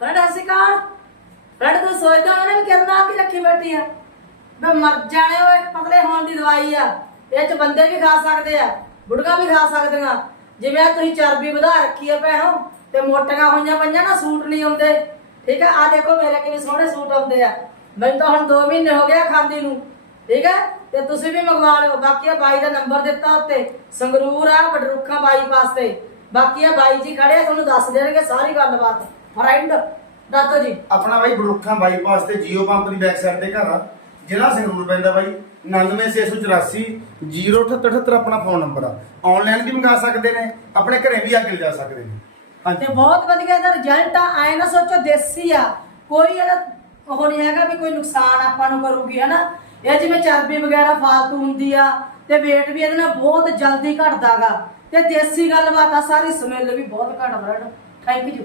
Friend ਹਸੀ ਕਾਲ friend ਤੂੰ ਸੋਚਦਾ ਹੋਣਾ ਵੀ ਕਿਰਨਾ ਕੀ ਰੱਖੀ ਬੈਠੀ ਆ। ਮੈਂ ਮਰ ਜਾਣੇ ਓਏ ਪਤਲੇ ਹੋਣ ਦੀ ਦਵਾਈ ਆ। ਇਹ ਚ ਬੰਦੇ ਵੀ ਖਾ ਸਕਦੇ ਆ, ਬੁੜਗਾ ਵੀ ਖਾ ਸਕਦੀਆਂ ਜਿਵੇਂ ਆਹ ਤੁਸੀਂ ਚਰਬੀ ਵਧਾ ਰੱਖੀ ਆ ਭੈਣੋ, ਤੇ ਮੋਟੀਆਂ ਹੋਈਆਂ ਪਈਆਂ ਨਾ, ਸੂਟ ਨਹੀਂ ਆਉਂਦੇ। ਠੀਕ ਆ ਆ ਦੇਖੋ ਮੇਰੇ ਕਿਵੇਂ ਸੋਹਣੇ ਸੂਟ ਆਉਂਦੇ ਆ। ਮੈਨੂੰ ਤਾਂ ਹੁਣ 2 ਮਹੀਨੇ ਹੋ ਗਿਆ ਖਾਂਦੀ ਨੂੰ। ਠੀਕ ਹੈ ਤੇ ਤੁਸੀਂ ਵੀ ਮੰਗਵਾ ਲਿਓ। ਬਾਕੀ ਆ ਬਾਈ ਦਾ ਨੰਬਰ ਦਿੱਤਾ ਉੱਤੇ, ਸੰਗਰੂਰ ਆ, ਬਡਰੁੱਖਾਂ ਬਾਈਪਾਸ ਤੇ। ਬਾਕੀ ਆ ਬਾਈ ਜੀ ਖੜੇ ਆ, ਤੁਹਾਨੂੰ ਦੱਸ ਦੇਣਗੇ ਸਾਰੀ ਗੱਲਬਾਤ। ਫਰੈਂਡ ਦਾਤੋ ਜੀ। ਆਪਣਾ ਬਾਈ ਬਰੁੱਖਾਂ ਬਾਈਪਾਸ ਤੇ ਜੀਓ ਪੰਪ ਦੀ ਬੈਕ ਸਾਈਡ ਤੇ ਘਰ ਆ। ਜ਼ਿਲ੍ਹਾ ਸੰਗਰੂਰ ਪੈਂਦਾ ਬਾਈ। 99684 0878 ਆਪਣਾ ਫੋਨ ਨੰਬਰ ਆ। ਆਨਲਾਈਨ ਵੀ ਮੰਗਾ ਸਕਦੇ ਨੇ ਆਪਣੇ ਘਰੇ ਵੀ ਆ ਕੇ ਲਿਜਾ ਸਕਦੇ ਨੇ। ਹਾਂਜੀ। ਤੇ ਬਹੁਤ ਵਧੀਆ ਦਾ ਰਿਜ਼ਲਟ ਆ ਐ ਨਾ ਸੋਚੋ ਦੇਸੀ ਆ। ਕੋਈ ਇਹਦਾ ਉਹ ਨਹੀਂ ਹੈਗਾ ਵੀ ਕੋਈ ਨੁਕਸਾਨ ਆਪਾਂ ਨੂੰ ਕਰੂਗੀ ਹਨਾ? ਇਹ ਜਿਵੇਂ ਚਰਬੀ ਵਗੈਰਾ ਫਾਲਤੂ ਹੁੰਦੀ ਆ ਤੇ weight ਵੀ ਇਹਦੇ ਨਾਲ ਬਹੁਤ ਜਲਦੀ ਘਟਦਾਗਾ। ਤੇ ਦੇਸੀ ਗੱਲਬਾਤ ਆ ਸਾਰੀ ਸਮੈਲ ਵੀ ਬਹੁਤ ਘਟ ਵਰਡ ਥੈਂਕ ਯੂ